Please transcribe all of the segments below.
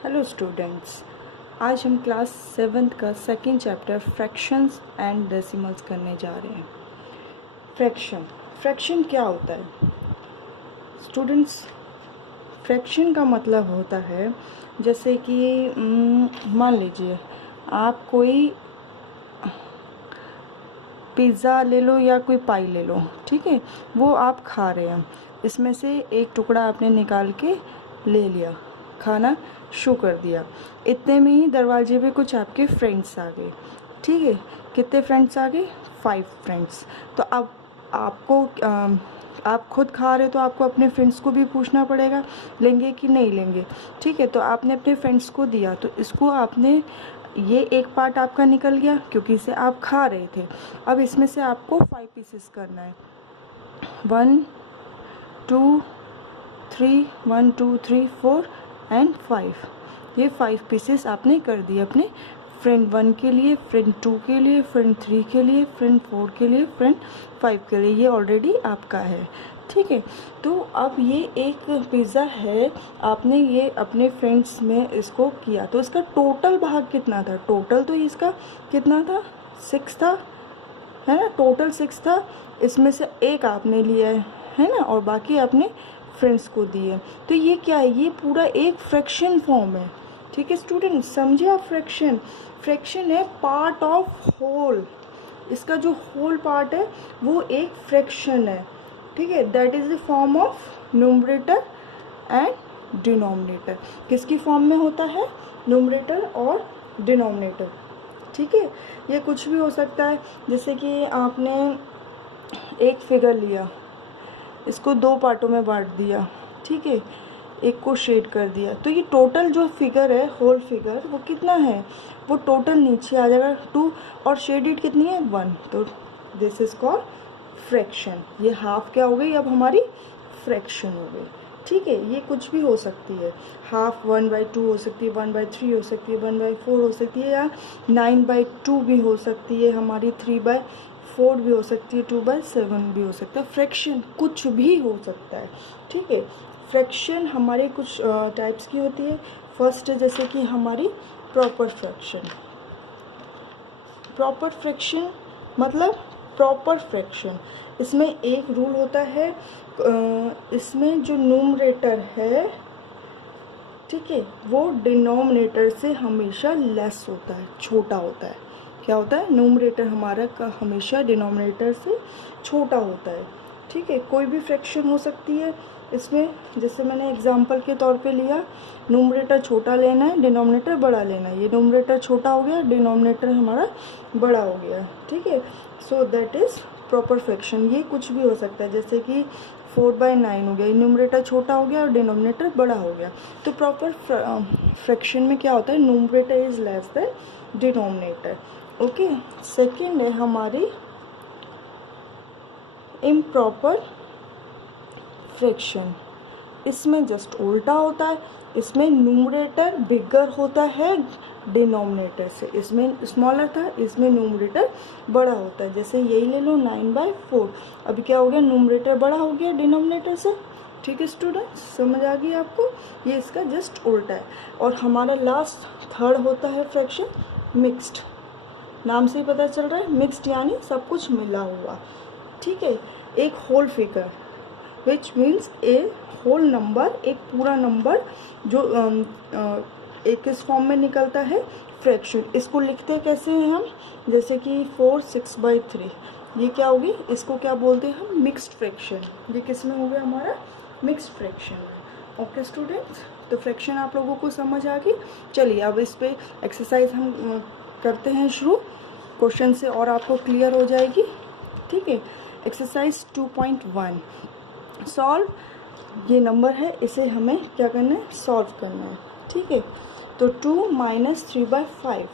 Hello students, आज हम class 7th का second chapter fractions and decimals करने जा रहे हैं। फ्रैक्शन क्या होता है स्टूडेंट्स? फ्रैक्शन का मतलब होता है जैसे कि मान लीजिए आप कोई पिज़्ज़ा ले लो या कोई पाई ले लो, ठीक है, वो आप खा रहे हैं, इसमें से एक टुकड़ा आपने निकाल के ले लिया, खाना शुरू कर दिया। इतने में ही दरवाजे पे कुछ आपके फ्रेंड्स आ गए, ठीक है। कितने फ्रेंड्स आ गए? 5 फ्रेंड्स। तो अब आपको आप खुद खा रहे हो तो आपको अपने फ्रेंड्स को भी पूछना पड़ेगा लेंगे कि नहीं लेंगे, ठीक है। तो आपने अपने फ्रेंड्स को दिया, तो इसको आपने, ये एक पार्ट आपका निकल गया क्योंकि इसे आप खा रहे थे। अब इसमें से आपको 5 पीसेस करना है, 1 2 3 1 2 3 4 एंड 5। ये 5 पीसेस आपने कर दिए अपने फ्रेंड 1 के लिए, फ्रेंड 2 के लिए, फ्रेंड 3 के लिए, फ्रेंड 4 के लिए, फ्रेंड 5 के लिए। ये ऑलरेडी आपका है, ठीक है। तो अब ये एक पिज़्ज़ा है, आपने ये अपने फ्रेंड्स में इसको किया, तो इसका टोटल भाग कितना था? टोटल तो इसका कितना था? 6 था, है ना। टोटल 6 था, इसमें से एक आपने लिया है ना, और बाकी आपने फ्रेंड्स को दिए। तो ये क्या है? ये पूरा एक फ्रैक्शन फॉर्म है, ठीक है स्टूडेंट, समझे आप? फ्रैक्शन है पार्ट ऑफ होल। इसका जो होल पार्ट है वो एक फ्रैक्शन है, ठीक है। That is the form of numerator and denominator. किसकी फॉर्म में होता है? न्यूमरेटर और डिनोमिनेटर, ठीक है। ये कुछ भी हो सकता है, जैसे कि आपने एक फिगर लिया, इसको 2 पार्टों में बांट दिया, ठीक है, एक को शेड कर दिया, तो ये टोटल जो फिगर है, होल फिगर, वो कितना है? वो टोटल नीचे आ जाएगा 2, और शेडेड कितनी है? 1। तो दिस इज कॉल्ड फ्रैक्शन। ये हाफ क्या हो गई? अब हमारी फ्रैक्शन हो गई, ठीक है। ये कुछ भी हो सकती है, हाफ 1/2 हो सकती है, 1/3 हो सकती है, 1/4 हो सकती है, या 9/2 भी हो सकती है हमारी, 3/4 भी हो सकती है, 2/7 भी हो सकता है। फ्रैक्शन कुछ भी हो सकता है, ठीक है। फ्रैक्शन हमारे कुछ टाइप्स की होती है। फर्स्ट जैसे कि हमारी प्रॉपर फ्रैक्शन। प्रॉपर फ्रैक्शन मतलब प्रॉपर फ्रैक्शन, इसमें एक रूल होता है, इसमें जो न्यूमरेटर है, ठीक है, वो डिनोमिनेटर से हमेशा लेस होता है, छोटा होता है। क्या होता है? न्यूमरेटर हमारा का हमेशा डिनोमिनेटर से छोटा होता है, ठीक है। कोई भी फ्रैक्शन हो सकती है इसमें, जैसे मैंने एग्जांपल के तौर पे लिया, न्यूमरेटर छोटा लेना है, डिनोमिनेटर बड़ा लेना है। ये न्यूमरेटर छोटा हो गया, डिनोमिनेटर हमारा बड़ा हो गया, ठीक है। So that is proper fraction. ये कुछ भी हो सकता है, जैसे कि 4/9 हो गया, न्यूमरेटर छोटा हो गया और डिनोमिनेटर बड़ा हो गया। तो प्रॉपर फ्रैक्शन में क्या होता है? Numerator is less than denominator, okay. Second है हमारी इम्प्रॉपर फ्रैक्शन। इसमें जस्ट उल्टा होता है, इसमें न्यूमरेटर बिगर होता है डिनोमिनेटर से, इसमें स्मॉलर था, इसमें न्यूमरेटर बड़ा होता है। जैसे यही ले लो, 9/4, अभी क्या हो गया? न्यूमरेटर बड़ा हो गया डिनोमिनेटर से, ठीक है स्टूडेंट्स, समझ आ गई आपको? ये इसका जस्ट उल्टा है। और हमारा लास्ट थर्ड होता है फ्रैक्शन मिक्स्ड। नाम से ही पता चल रहा है, मिक्स्ड यानी सब कुछ मिला हुआ, ठीक है। एक whole figure which means a whole number, एक पूरा नंबर जो एक इस फॉर्म में निकलता है फ्रैक्शन। इसको लिखते कैसे हैं हम? जैसे कि 4 6/3, ये क्या होगी? इसको क्या बोलते हैं हम? Mixed fraction. ये किस में हो गया? हमारा मिक्स्ड फ्रैक्शन है, ओके स्टूडेंट्स। तो फ्रैक्शन आप लोगों को समझ आ गई। चलिए अब इस पे एक्सरसाइज हम करते हैं शुरू, क्वेश्चन से और आपको क्लियर हो जाएगी, ठीक है। Exercise 2.1 solve. ये नंबर है, इसे हमें क्या करना है? सॉल्व करना है, ठीक है। तो 2 - 3/5,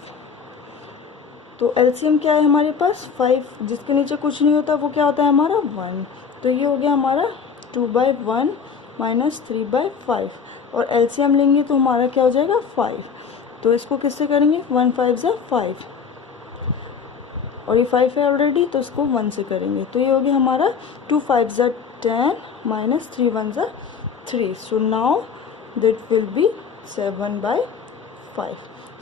तो एलसीएम क्या है हमारे पास? 5, जिसके नीचे कुछ नहीं होता वो क्या होता है हमारा? 1। तो ये हो गया हमारा 2/1 - 3/5, और एलसीएम लेंगे तो हमारा क्या हो जाएगा? 5। तो इसको किससे करेंगे? 1 5 = 5, और ये 5 है ऑलरेडी, तो इसको 1 से करेंगे। तो ये हो गया हमारा 2 5 = 10 - 3 1 = 3। So now that will be 7/5। 5.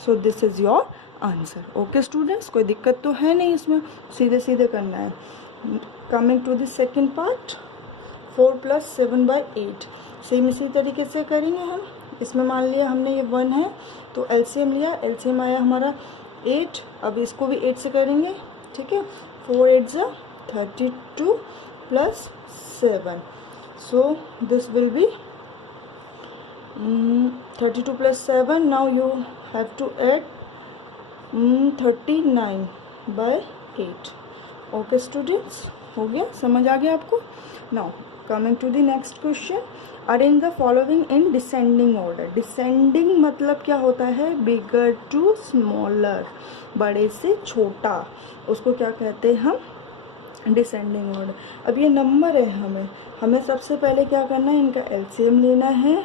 So this is your answer. Okay students, कोई दिक्कत तो है नहीं इसमें, सीधे सीधे करना है. Coming to the second part, 4 + 7/8. Same इसी तरीके से करेंगे हम. इसमें मान लिया हमने ये 1 है तो एलसीएम लिया, एलसीएम आया हमारा 8. अब इसको भी 8 से करेंगे. ठीक है, 4 8 = 32 + 7. So this will be 32 + 7. Now you have to add 39/8. Okay students, हो गया, समझ आ गया आपको. Now coming to the next question, arrange the following in descending order. Descending मतलब क्या होता है, बिगर टू स्मॉलर, बड़े से छोटा, उसको क्या कहते हैं हम, डिसेंडिंग ऑर्डर. अब ये नंबर है, हमें सबसे पहले क्या करना है, इनका एलसीएम लेना है.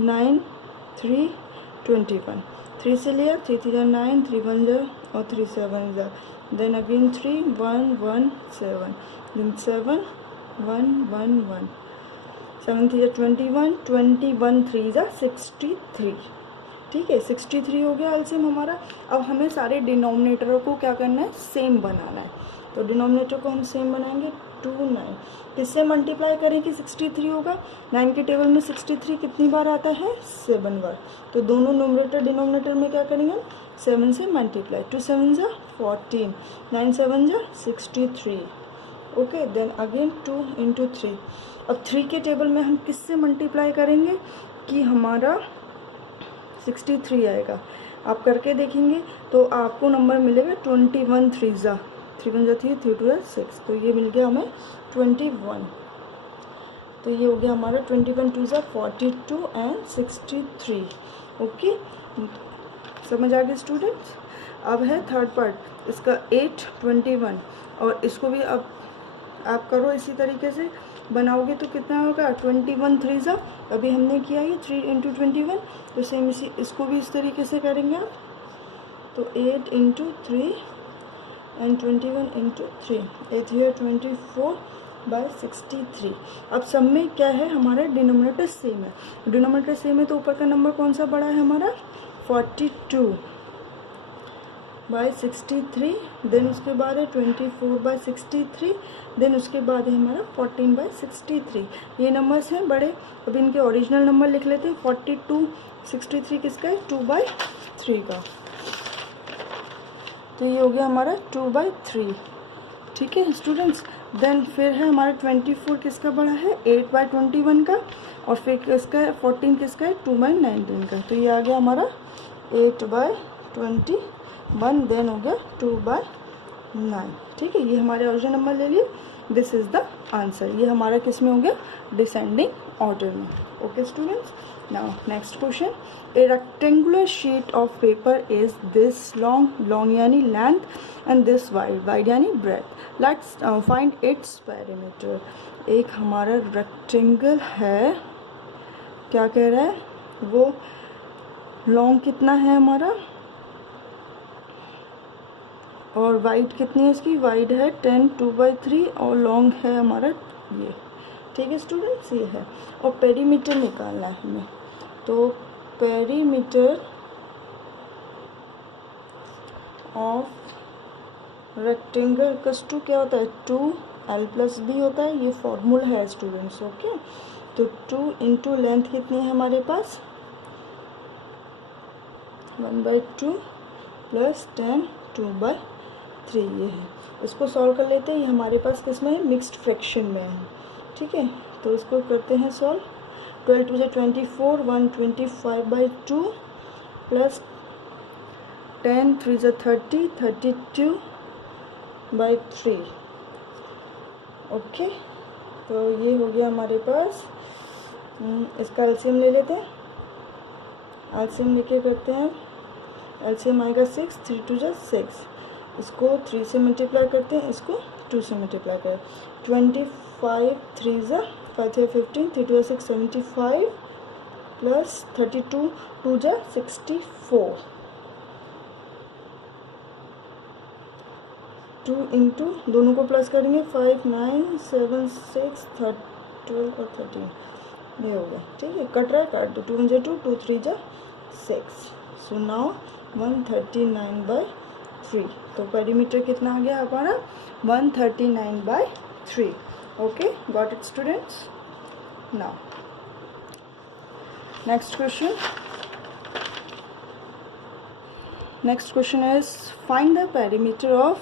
9 3 21, 3 से लिया, 3 3 9, 3 1 ज़ा और 3 7 ज़ा. देन अगेन 3 1 1 7, देन 7 1 1 1, 7 3 21, 21 3 ज़ा 63. ठीक है, 63 हो गया एलसीएम हमारा. अब हमें सारे डिनोमिनेटरों को क्या करना है, सेम बनाना है. तो डिनोमिनेटर को हम सेम बनाएंगे. 2 9 किससे मल्टीप्लाई करेंगे, 63 होगा. 9 के टेबल में 63 कितनी बार आता है, 7 बार. तो दोनों नोमिनेटर डिनोमिनेटर में क्या करेंगे, 7 से मल्टीप्लाई. 2 7 ज़ा 14, 9 7 ज़ा 63. Okay, then again 2 × 3. अब 3 के टेबल में हम किससे मल्टीप्लाई करेंगे कि हमारा 63 आएगा. आप करके देखेंगे तो आपको नंबर मिलेगा 21 3 ज़ा 3 1 ज़ा 3 3 2 ज़ा 6. तो ये मिल गया हमें 21. तो ये हो गया हमारा 21 2 ज़ा 42 एंड 63. ओके, समझ आ गया स्टूडेंट्स. अब है थर्ड पार्ट, इसका 8 21, और इसको भी अब आप करो इसी तरीके से बनाओगे तो कितना होगा, 21 3 ज़ा, अभी हमने किया ये 3 × 21. तो सेम इसको भी इस तरीके से करेंगे आप. तो 8 × 3 एंड 21 × 3, 8 here 24/63. अब सब में क्या है, हमारा डिनोमिनेटर सेम है. डिनोमिनेटर सेम है तो ऊपर का नंबर कौन सा बड़ा है हमारा, 42/63. देन उसके बाद है 24/63. देन उसके बाद है हमारा 14/63. ये नंबर्स हैं बड़े. अब इनके ओरिजिनल नंबर लिख लेते हैं. 42 63 किसका है, 2/3 का. तो ये हो गया हमारा 2/3. ठीक है स्टूडेंट्स. देन फिर है हमारा 24 किसका बड़ा है, 8/21 का. और फिर किसका है 14 किसका है, 2/19 का. तो ये आ गया हमारा 8/21. देन हो गया 2/9. ठीक है, ये हमारे ओरिजिनल नंबर ले लिए. This is the answer. ये हमारा किस में हो गया, डिसेंडिंग ऑर्डर में. Okay students, now next question. A rectangular sheet of paper is this long यानी length, and this wide यानी breadth. Let's find its perimeter. एक हमारा rectangle है, क्या कह रहा है वो, long कितना है हमारा, और वाइड कितनी है इसकी, वाइड है 10 2/3, और लॉन्ग है हमारा ये. ठीक है स्टूडेंट्स, ये है. और पेरीमीटर निकालना है हमें. तो पेरीमीटर ऑफ रेक्टेंगल = क्या होता है, 2l+b होता है. ये फॉर्मूला है स्टूडेंट्स. ओके, तो 2 × लेंथ कितनी है हमारे पास, 1/2 + 10 2/3 ये है. इसको सॉल्व कर लेते हैं. ये हमारे पास किस में है, मिक्स्ड फ्रैक्शन में है. ठीक है, तो इसको करते हैं सॉल्व. 12 2 = 24, 125/2 + 10 3 = 30, 32/3. ओके, तो ये हो गया हमारे पास. इसका एलसीएम ले लेते हैं. एलसीएम लेके करते हैं. एलसीएम आएगा 6, 3 2 = 6. इसको 3 से मल्टीप्लाई करते हैं, इसको 2 से मल्टीप्लाई करें. 25 3 ज़ा 5 3 15, 3 2 6 75 + 32 2 ज़ा 64. 2 × दोनों को प्लस करेंगे, 5 9 7 6 12 और 13. ये हो गया. ठीक है, कट रहा है, काट दो. 2 1 = 2, 2 3 ज़ा 6. So now 139/3. तो पेरीमीटर कितना आ गया हमारा 139/3. Okay, got it students? Now next question is find the perimeter of,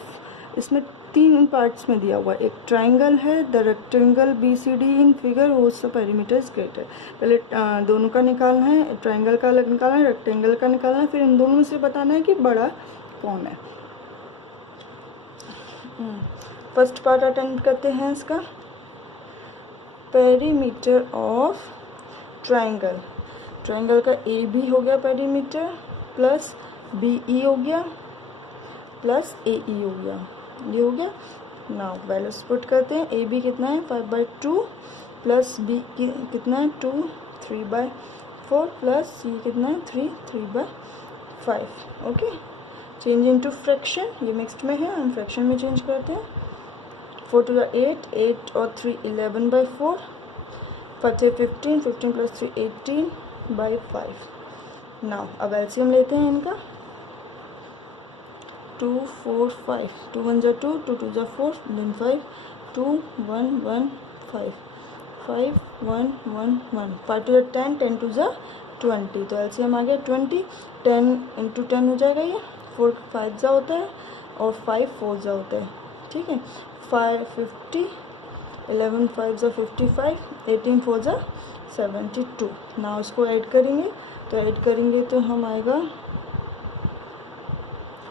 इसमें 3 पार्ट्स में दिया हुआ है. एक ट्राइंगल है, the rectangle BCD in figure whose the perimeter is greater. पहले दोनों का निकालना है, ट्राइंगल का अलग निकालना है, रेक्टेंगल का निकालना है, फिर इन दोनों में से बताना है कि बड़ा कौन है. फर्स्ट पार्ट अटेम्प्ट करते हैं इसका. पेरीमीटर ऑफ ट्राइंगल, ट्राइंगल का AB हो गया पेरीमीटर, प्लस BE हो गया, प्लस AE हो गया. ये हो गया. नाउ वैल्यूज पुट करते हैं. AB कितना है 5/2, प्लस B कितना है 2 3/4, प्लस C कितना है 3 3/5. Okay, change into fraction. ये मिक्स्ड में है, हम फ्रैक्शन में चेंज करते हैं. 4 to the 8, 8 और 3 11/4, 15 15 प्लस 3 18/5. नाउ अब एलसीएम लेते हैं इनका. 2 4 5, 2 1 जा 2, 2 2 जा 4, then 5 2 1 1 5 5 1 1 1, 5 to the 10, 10 to the 20. तो एलसीएम आ गया 20. 10 इंटू 10 हो जाएगा ये. 4 5 जा होता है और 5 4 जा होता है. ठीक है. 5 50, 11 5 जा 55, 18 4 जा 72. ना उसको ऐड करेंगे, तो ऐड करेंगे तो हम आएगा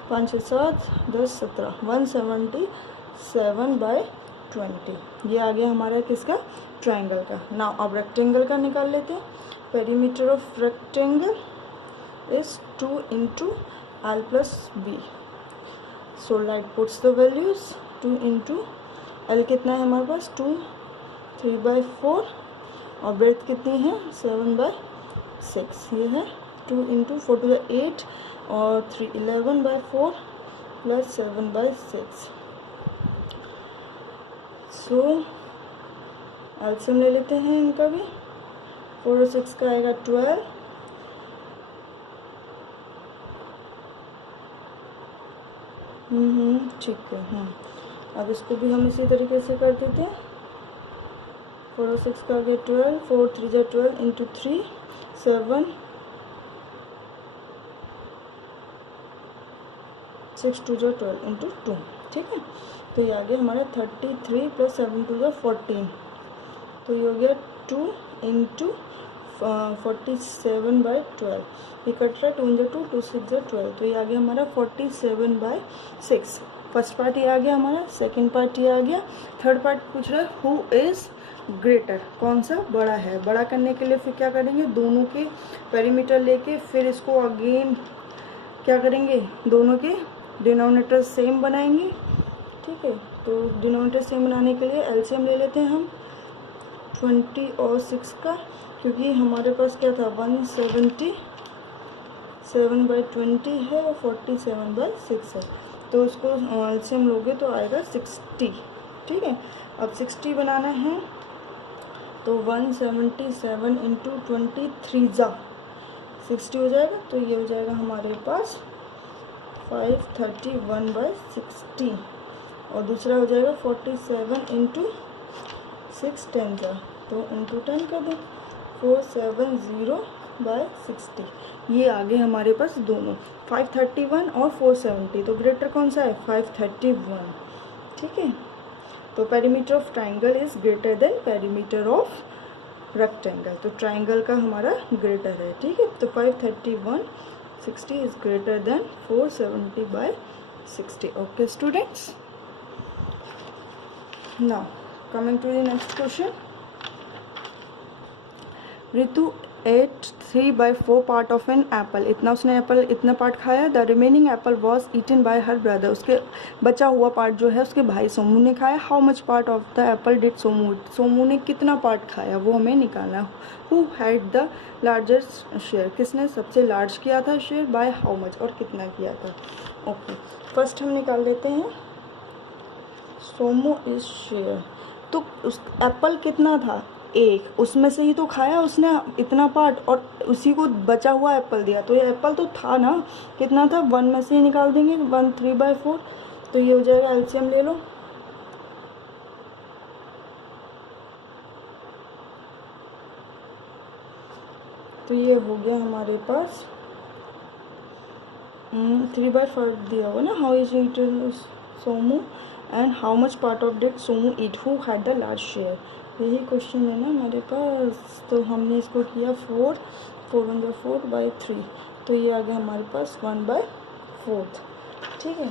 5 6 7 10 17, 177/20. ये आ गया हमारा किसका, ट्राइंगल का. नाउ अब रेक्टेंगल का निकाल लेते हैं. Perimeter of rectangle is 2 into L plus B. So light puts the values. 2 into L कितना है हमारे पास 2 3/4, और ब्रेथ कितनी है 7/6. ये है 2 into 4 to the 8 और 3 11/4 प्लस 7/6. सो एलसीएम ले लेते हैं इनका भी. 4 और 6 का आएगा 12. ठीक है. अब इसको भी हम इसी तरीके से कर देते हैं. 4 और 6 का आ गया 12, 4 3 जा 12 इंटू 3 7, 6 2 जा 12 इंटू 2. ठीक है. तो ये आ गया हमारा 33 प्लस 7 2 जा 14. तो ये हो गया 2 इंटू 47/12. ये कट रहा है 2 जा 2 2 6 जा 12. तो ये आ गया हमारा 47/6. फर्स्ट पार्ट ये आ गया हमारा. सेकंड पार्ट ये आ गया. थर्ड पार्ट पूछ रहा है हु इज़ ग्रेटर, कौन सा बड़ा है. बड़ा करने के लिए फिर क्या करेंगे, दोनों के पेरीमीटर लेके फिर इसको अगेन क्या करेंगे, दोनों के डिनोमिनेटर सेम बनाएंगे. ठीक है. तो डिनोमिनेटर सेम बनाने के लिए एलसीएम ले लेते हैं हम 20 और 6 का, क्योंकि हमारे पास क्या था 177/20 है और 47/6 है. तो उसको एलसीएम लोगे तो आएगा 60. ठीक है. अब 60 बनाना है तो 177 इंटू 23 जा 60 हो जाएगा. तो ये हो जाएगा हमारे पास 531/60. और दूसरा हो जाएगा 47 इंटू 6 10 जा, तो इंटू 10 कर दो 470/60. ये आगे हमारे पास दोनों 531 और 470. तो ग्रेटर कौन सा है 531. ठीक है. तो perimeter of triangle is greater than perimeter of rectangle. तो ट्राइंगल का हमारा ग्रेटर है. ठीक है. तो 531/60 is greater than 470/60. Okay students. Now coming to the next question. Ritu ate 3/4 part of an apple. इतना उसने एप्पल इतना पार्ट खाया. The remaining apple was eaten by her brother. उसके बचा हुआ पार्ट जो है उसके भाई सोमू ने खाया. How much part of the Apple did Somu. Somu ने कितना पार्ट खाया वो हमें निकालना. Who had the largest share. किसने सबसे लार्ज किया था शेयर. बाय हाउ मच और कितना किया था. ओके. फर्स्ट हम निकाल लेते हैं सोमू इज शेयर. तो उस एप्पल कितना था एक, उसमें से ही तो खाया उसने इतना पार्ट, और उसी को बचा हुआ एप्पल दिया, तो ये एप्पल तो था ना, कितना था, 1 में से ही निकाल देंगे, 1 3/4, तो ये हो जाएगा, एलसीएम ले लो। तो ये हो गया हमारे पास 3/5 दिया हुआ ना, how is it Somu and how much part of that Somu eat who had the large share, यही क्वेश्चन है ना हमारे पास। तो हमने इसको किया 4 1 जा 4/3, तो ये आ गया हमारे पास 1/4, ठीक है।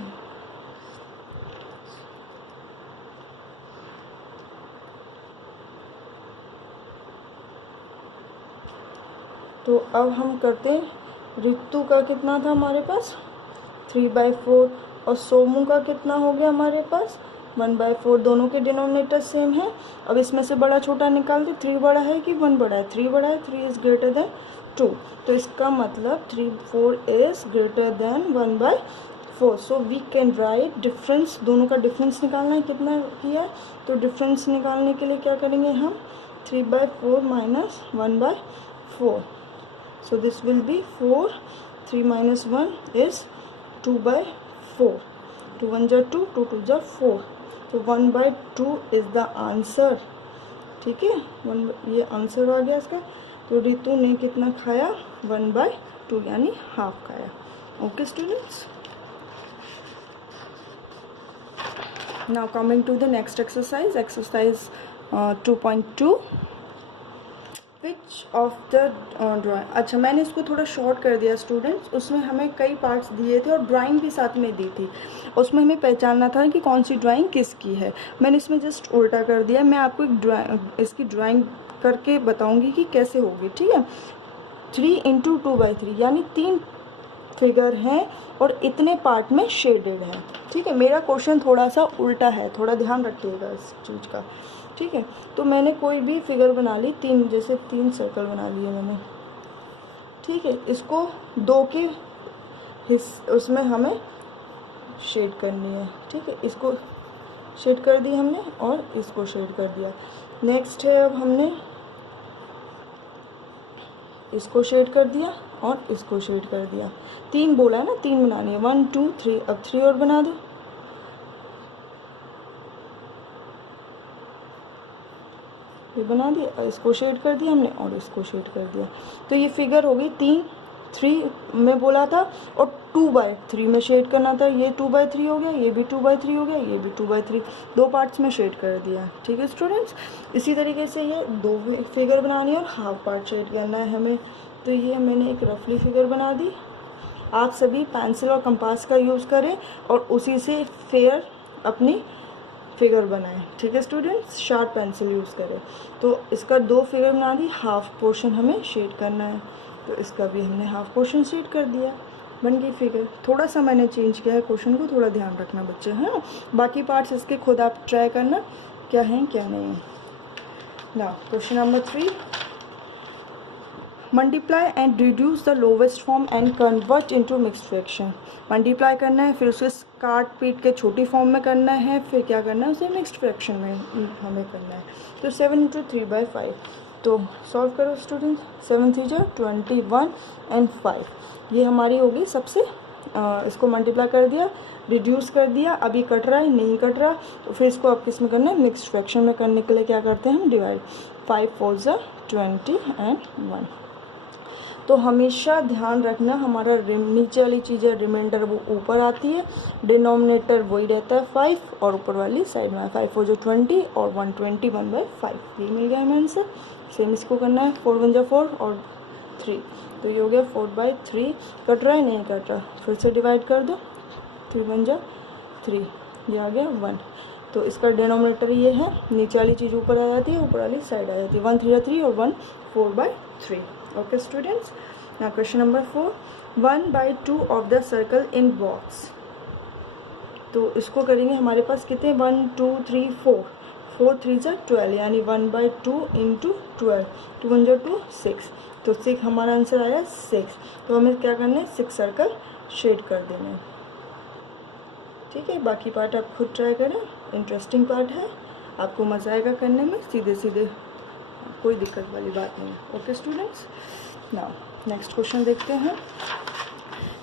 तो अब हम करते हैं, ऋतु का कितना था हमारे पास 3/4, और सोमू का कितना हो गया हमारे पास 1/4, दोनों के डिनोमिनेटर सेम है। अब इसमें से बड़ा छोटा निकाल दो, 3 बड़ा है कि 1 बड़ा है, 3 बड़ा है, 3 इज़ ग्रेटर देन 2, तो इसका मतलब 4 is greater than 1/4, so we can write difference, दोनों का डिफरेंस निकालना है, कितना किया, तो डिफरेंस निकालने के लिए क्या करेंगे हम, 3/4 minus 1/4, so this will be 4, 3 minus 1 is 2/4, 2 1 जा 2, 2 2 जा 4, तो 1/2 is the answer, ठीक है, ये आंसर आ गया इसका। तो ऋतु ने कितना खाया 1/2, यानी हाफ खाया। Okay students, now coming to the next exercise, exercise 2.2, which of the drawing, अच्छा मैंने इसको थोड़ा शॉर्ट कर दिया स्टूडेंट्स, उसमें हमें कई पार्ट्स दिए थे और ड्राइंग भी साथ में दी थी, उसमें हमें पहचानना था कि कौन सी ड्राइंग किसकी है। मैंने इसमें जस्ट उल्टा कर दिया, मैं आपको एक इसकी ड्राइंग करके बताऊंगी कि कैसे होगी, ठीक है। 3 × 2/3 यानी 3 फिगर हैं और इतने पार्ट में शेडेड है, ठीक है। मेरा क्वेश्चन थोड़ा सा उल्टा है, थोड़ा ध्यान रखिएगा इस चीज़ का, ठीक है। तो मैंने कोई भी फिगर बना ली, 3 जैसे 3 सर्कल बना लिए मैंने, ठीक है। इसको 2 के उसमें हमें शेड करनी है, ठीक है। इसको शेड कर दी हमने और इसको शेड कर दिया। नेक्स्ट है, अब हमने इसको शेड कर दिया और इसको शेड कर दिया। 3 बोला है ना, 3 बनानी है, 1 2 3, अब 3 और बना दो, ये बना दिया, इसको शेड कर दिया हमने और इसको शेड कर दिया। तो ये फिगर हो गई 3 में बोला था, और 2/3 में शेड करना था, ये 2/3 हो गया, ये भी 2/3 हो गया, ये भी 2/3, 2 पार्ट्स में शेड कर दिया, ठीक है स्टूडेंट्स। इसी तरीके से ये 2 फिगर बनानी है और हाफ पार्ट शेड करना है हमें। तो ये मैंने एक रफली फिगर बना दी, आप सभी पेंसिल और कंपास का यूज़ करें और उसी से फेयर अपनी फिगर बनाएं, ठीक है स्टूडेंट्स, शार्प पेंसिल यूज़ करें। तो इसका 2 फिगर बना दी, हाफ पोर्शन हमें शेड करना है, तो इसका भी हमने हाफ पोर्शन शेड कर दिया, बन गई फिगर। थोड़ा सा मैंने चेंज किया है क्वेश्चन को, थोड़ा ध्यान रखना बच्चे, हाँ। बाकी पार्ट्स इसके खुद आप ट्राई करना क्या है क्या नहीं है। ना question number 3, multiply and reduce the lowest form and convert into mixed fraction. Multiply करना है, फिर उसे काट पीट के छोटी फॉर्म में करना है, फिर क्या करना है, उसे मिक्स्ड फ्रैक्शन में हमें करना है। तो 7 × 3/5, तो सॉल्व करो स्टूडेंट, 7 3 जा 21 एंड 5, ये हमारी होगी सबसे। इसको मल्टीप्लाई कर दिया, रिड्यूस कर दिया, अभी कट रहा है नहीं कट रहा, तो फिर इसको अब किस में करना है, मिक्स्ड फ्रैक्शन में करने के लिए क्या करते हैं हम, डिवाइड, 5 4 जा 20 एंड 1। तो हमेशा ध्यान रखना, हमारा नीचे वाली चीज़ है रिमाइंडर वो ऊपर आती है, डिनोमिनेटर वही रहता है 5 और ऊपर वाली साइड में 5 4 जो 20 और 121/5, ये मिल गया हमें आंसर। सेम इसको करना है, 4 1 जा 4 और 3, तो ये हो गया 4/3, कट रहा है नहीं कट रहा, फिर से डिवाइड कर दो, 3 1 जा 3, ये आ गया 1। तो इसका डिनोमिनेटर ये है, नीचे वाली चीज़ ऊपर आ जाती है, ऊपर वाली साइड आ जाती है, 1 3 जा 3 और 1 4/3। Okay students, now question number 4, 1/2 of the circle in box. तो इसको करेंगे, हमारे पास कितने 1 2 3 4, 4 3 जा 12, यानी 1/2 × 12, 2 1 जा 2 6, तो 6 हमारा आंसर आया 6। तो हमें क्या करना है, 6 सर्कल शेड कर देना है, ठीक है। बाकी पार्ट आप खुद ट्राई करें, इंटरेस्टिंग पार्ट है, आपको मज़ा आएगा करने में, सीधे सीधे कोई दिक्कत वाली बात नहीं है। Okay students, now next question देखते हैं।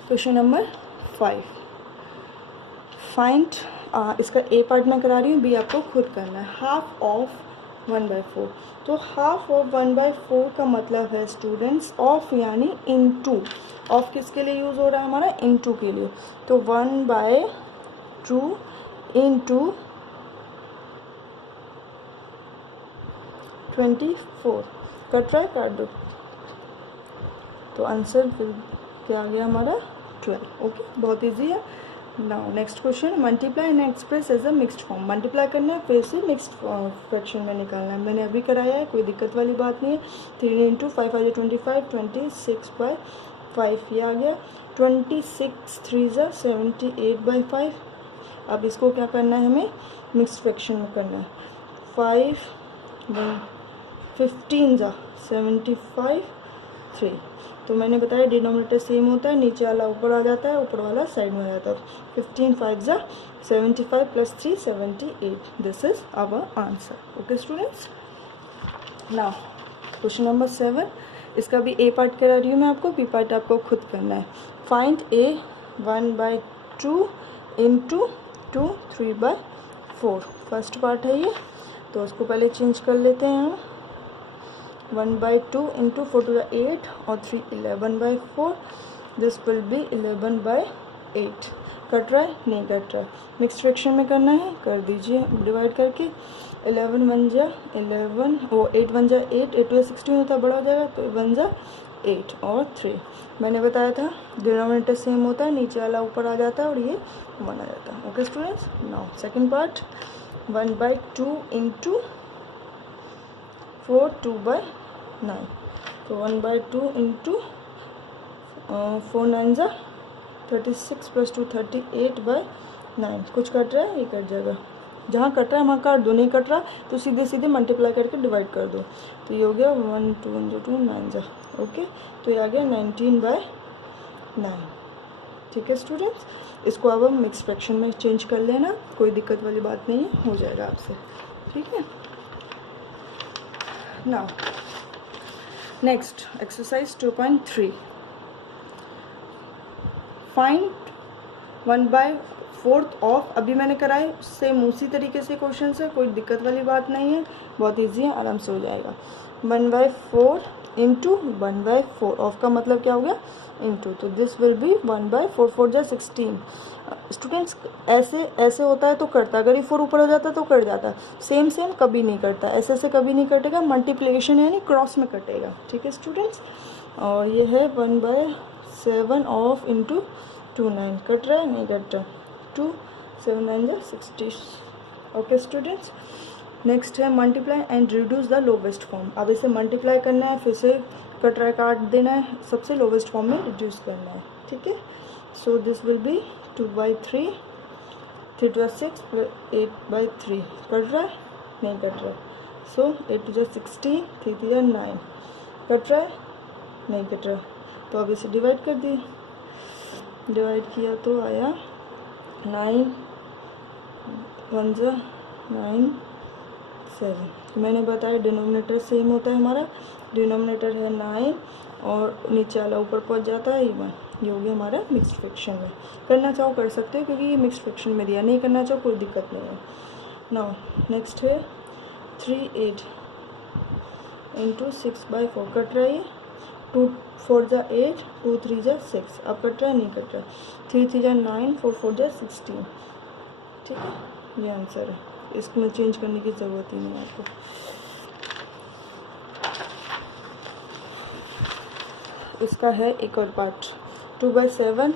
क्वेश्चन नंबर 5, फाइंड, इसका ए पार्ट में करा रही हूँ, बी आपको खुद करना है। हाफ ऑफ 1/4, तो हाफ ऑफ 1/4 का मतलब है स्टूडेंट्स ऑफ यानी इनटू। ऑफ किसके लिए यूज़ हो रहा है हमारा? इनटू के लिए। तो 1/2 इंटू 24 कट रहा है, काट दो, तो आंसर फिर क्या आ गया हमारा? 12। ओके, बहुत इजी है। Now next question, multiply and express as a mixed form. Multiply करना है, फिर से मिक्स्ड फ्रैक्शन में निकालना है। मैंने अभी कराया है, कोई दिक्कत वाली बात नहीं है। 3 × 5 = 25, 26/5 ये आ गया। 26 3 × 78/5। अब इसको क्या करना है हमें? मिक्स्ड फ्रैक्शन में करना है। 5 15 × 75 3। तो मैंने बताया डिनोमिनेटर सेम होता है, नीचे वाला ऊपर आ जाता है, ऊपर वाला साइड में आ जाता है। 15 5 × 75 + 3 78। This is our answer. Okay students, now question number 7, इसका भी ए पार्ट करा रही हूँ मैं आपको, बी पार्ट आपको खुद करना है। फाइंड ए 1/2 इंटू 2 3/4। फर्स्ट पार्ट है ये, तो उसको पहले चेंज कर लेते हैं हम। 1/2 इंटू 4 to the 8 और 3 11/4। This will B 11/8। कट रहा है? नहीं कट रहा है। मिक्स फ्रैक्शन में करना है, कर दीजिए डिवाइड करके। 11 1 जा 11, वो 8 1 जा 8, 8 2 16 होता है, बड़ा हो जाएगा, तो 1 जा 8 और 3। मैंने बताया था डिनोमिनेटर सेम होता है, नीचे वाला ऊपर आ जाता है और ये 1 आ जाता है। Okay students, now second part, 1/2 into 4 2/9। तो 1/2 इंटू 4 9 ज़ा 36 + 2 38/9। कुछ कट रहा है? ये कट जाएगा, जहाँ कट रहा है वहाँ काट दो, नहीं कट रहा तो सीधे सीधे मल्टीप्लाई करके डिवाइड कर दो। तो ये हो गया 1 2 1 2 9 ज़ा। ओके, तो ये आ गया 19/9। ठीक है स्टूडेंट्स, इसको अब हम मिक्स फ्रैक्शन में चेंज कर लेना, कोई दिक्कत वाली बात नहीं है, हो जाएगा आपसे। ठीक है, now next exercise 2.3, find 1/4 of. अभी मैंने कराए सेम उसी तरीके से क्वेश्चन है, कोई दिक्कत वाली बात नहीं है, बहुत इजी है, आराम से हो जाएगा। 1/4 इंटू 1/4 ऑफ का मतलब क्या हो गया? इंटू, तो दिस विल बी 1/4 4 जा 16। स्टूडेंट्स ऐसे ऐसे होता है तो करता, अगर ये 4 ऊपर हो जाता तो कट जाता, सेम सेम कभी नहीं करता, ऐसे ऐसे कभी नहीं कटेगा, मल्टीप्लिकेशन यानी क्रॉस में कटेगा। ठीक है स्टूडेंट्स, और ये है 1/7 ऑफ इंटू 2 9। कट रहा है? नहीं कट रहा। 2 7 9 जा 60। ओके स्टूडेंट्स, नेक्स्ट है multiply and reduce the lowest form. अब इसे मल्टीप्लाई करना है, फिर से कट रहा है काट देना है, सबसे लोवेस्ट फॉर्म में रिड्यूस करना है। ठीक है, सो दिस विल बी 2/3 3 2 6 8/3। कट रहा है? नहीं कट रहा है। सो 8 2 16 3 3 9। कट रहा है? नहीं कट रहा, तो अब इसे डिवाइड कर दी, डिवाइड किया तो आया 9 1 जा 9 7। मैंने बताया डिनोमिनेटर सेम होता है, हमारा डिनोमिनेटर है 9 और नीचे वाला ऊपर पहुंच जाता है 1। ये हो गया हमारा मिक्स्ड फ्रैक्शन में। करना चाहो कर सकते हो, क्योंकि ये मिक्स्ड फ्रैक्शन में दिया, नहीं करना चाहो कोई दिक्कत नहीं है। नाउ नेक्स्ट है 3 8 इंटू 6/4। कट रहा है ये, 2 4 जा 8 2 3 जा 6। अब कट रहा है? नहीं कट रहा। 3 3 जा 9 4 4 जा 16। ठीक है, ये आंसर है, इसमें चेंज करने की ज़रूरत ही नहीं है आपको। इसका है एक और पार्ट, 2/7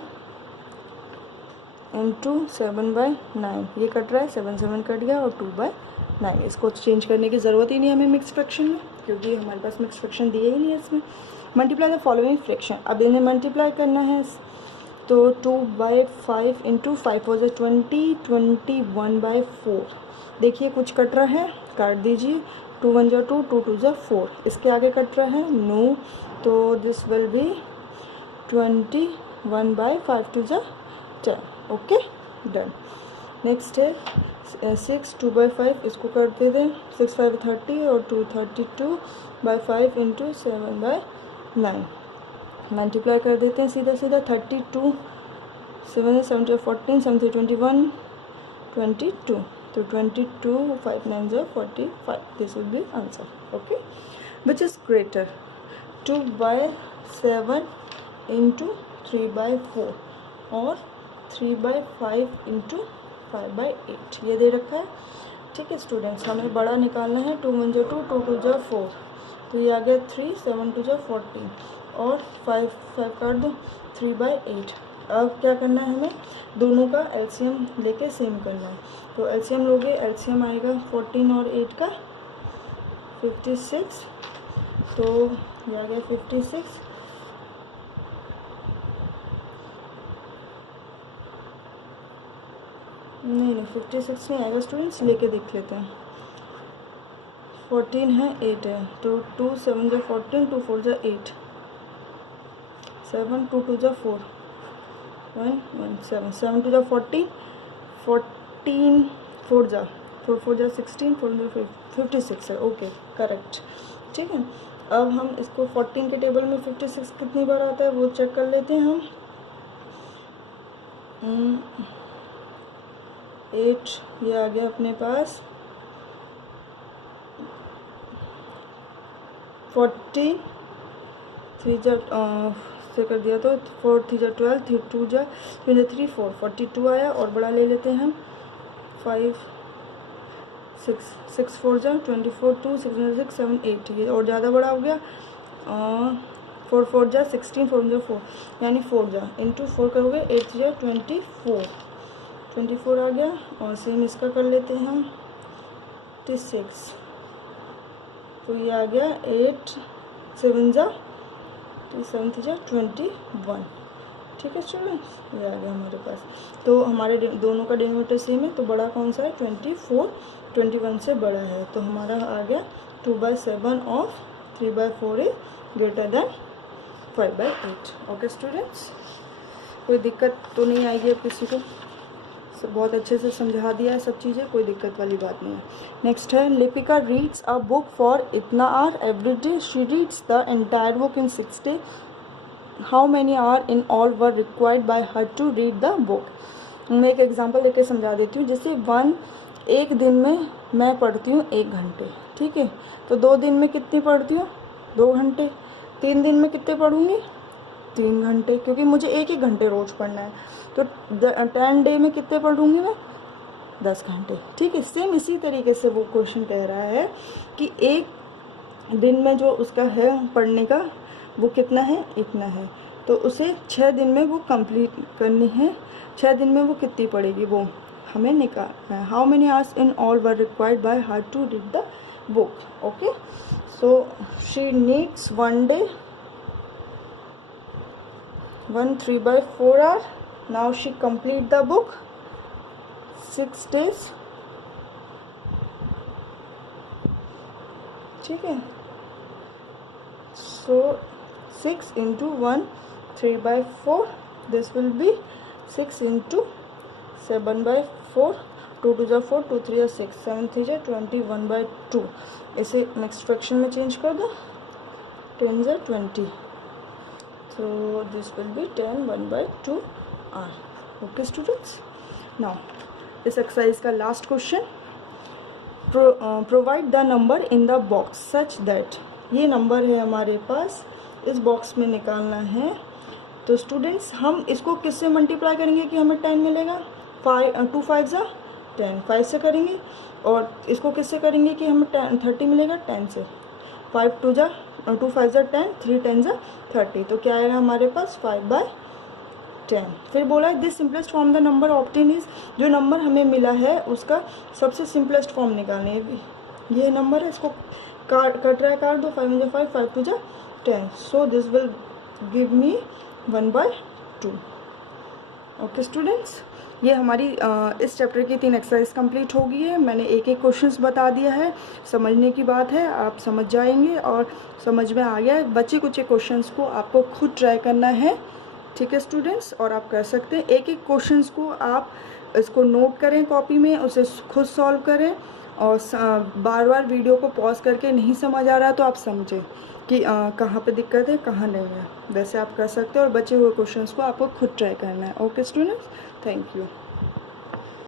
इंटू 7/9। ये कट रहा है, 7 7 कट गया और 2/9। इसको चेंज करने की ज़रूरत ही नहीं है हमें मिक्स फ्रैक्शन में, क्योंकि हमारे पास मिक्स फ्रैक्शन दिए ही नहीं है इसमें। मल्टीप्लाई द फॉलोइंग फ्रैक्शन, अब इन्हें मल्टीप्लाई करना है, तो 2/5 इंटू 5 4 जा 20 21/4। देखिए कुछ कट रहा है, काट दीजिए। 2 1 जा 2 2 2 जा 4। इसके आगे कट रहा है? नो, तो दिस विल बी 21/5 2 जा 10। Okay done. नेक्स्ट है 6 2/5, इसको कर दे दें 6 5 30 और 2 32/5 इंटू 7/9 मल्टीप्लाई कर देते हैं सीधा सीधा। 32 7 7 14 7 21 22, तो 22 5 9 45, this will B answer. Okay, which is greater 2/7 into 3/4 और 3/5 इंटू 5/8, ये दे रखा है। ठीक है स्टूडेंट्स, हमें बड़ा निकालना है। 2 1 2 2 2 4, तो ये आ गया 3 7 2 14 और 5 कर दो 3/8। अब क्या करना है, हमें दोनों का एलसीएम लेके सेम करना है। तो एलसीएम लोगे, एलसीएम आएगा 14 और 8 का 56, तो ये आ गया 56। नहीं 56 नहीं आएगा स्टूडेंट्स, लेके देख लेते हैं। 14 है 8 है, तो 2 7 14 2 4 8 7 2 2 4 1 1 7 7 2 14 14 4 4 16 4 56 है। ओके करेक्ट, ठीक है। अब हम इसको 14 के टेबल में 56 कितनी बार आता है वो चेक कर लेते हैं हम। 8 ये आ गया अपने पास, 40 3 से कर दिया तो 4 3 12 3 2 23 4 42 आया। और बड़ा ले लेते हैं हम 5 6 6 4 24 2 6 6 7 8, ये और ज़्यादा बड़ा हो गया। 4 4 16 4 4 यानी 4 इंटू 4 करोगे 8 24 आ गया। और सेम इसका कर लेते हैं हम 56, तो ये आ गया 8 7 21। ठीक है स्टूडेंट्स, ये आ गया हमारे पास। तो हमारे दोनों का डिनोमिनेटर सेम है, तो बड़ा कौन सा है 24 21 से बड़ा है, तो हमारा आ गया 2/7 of 3/4 is greater then 5/8। Okay students, कोई दिक्कत तो नहीं आएगी अब किसी को, सब बहुत अच्छे से समझा दिया है सब चीज़ें, कोई दिक्कत वाली बात नहीं है। नेक्स्ट है Lipika reads a book for इतना hour every day, she reads the entire book in 6 days, how many hour in all were required by her to read the book. मैं एक एग्जांपल लेके समझा देती हूँ। जैसे एक दिन में मैं पढ़ती हूँ 1 घंटे, ठीक है, तो 2 दिन में कितनी पढ़ती हूँ 2 घंटे, 3 दिन में कितने पढ़ूँगी 3 घंटे, क्योंकि मुझे 1 घंटे रोज़ पढ़ना है। तो 10 डे में कितने पढ़ूँगी मैं 10 घंटे, ठीक है। सेम इसी तरीके से वो क्वेश्चन कह रहा है कि एक दिन में जो उसका है पढ़ने का वो कितना है इतना है, तो उसे 6 दिन में वो कंप्लीट करनी है। 6 दिन में वो कितनी पढ़ेगी वो हमें निकालना है। How many hours in all were required by her to read the book. Okay, so she needs 1 day 3/4 hour. Now she complete the book 6 days, ठीक है। So 6 into 1 3/4, this will be 6 into 7/4, 2 2 4 2 3 6 7 3 21/2। इसे next fraction में change कर दो, 10 20, so this will be 10 1/2 r। Okay students, now इस exercise का last question, provide the number in the box such that, ये number है हमारे पास, इस बॉक्स में निकालना है। तो स्टूडेंट्स हम इसको किससे मल्टीप्लाई करेंगे कि हमें 10 मिलेगा, 2 5 10, 5 से करेंगे। और इसको किससे करेंगे कि हमें 30 मिलेगा 10 से, 5 2 2 5 10, 3 10 30, तो क्या आएगा हमारे पास 5/10। फिर बोला this simplest form the number obtain is, जो नंबर हमें मिला है उसका सबसे सिंपलेस्ट फॉर्म निकालनी है। ये नंबर है, इसको कट रहा है, काट दो, 5 5 5 2 10, सो this will give me 1/2। Okay students, ये हमारी इस चैप्टर की 3 एक्सरसाइज कंप्लीट हो गई है। मैंने एक क्वेश्चंस बता दिया है, समझने की बात है, आप समझ जाएंगे और समझ में आ गया है। बचे कुछ क्वेश्चंस को आपको खुद ट्राई करना है, ठीक है स्टूडेंट्स, और आप कर सकते हैं। एक क्वेश्चंस को आप इसको नोट करें कॉपी में, उसे खुद सॉल्व करें और बार बार वीडियो को पॉज करके नहीं समझ आ रहा तो आप समझें कि कहाँ पे दिक्कत है कहाँ नहीं है। वैसे आप कर सकते हो और बचे हुए क्वेश्चंस को आपको खुद ट्राई करना है। Okay students, thank you.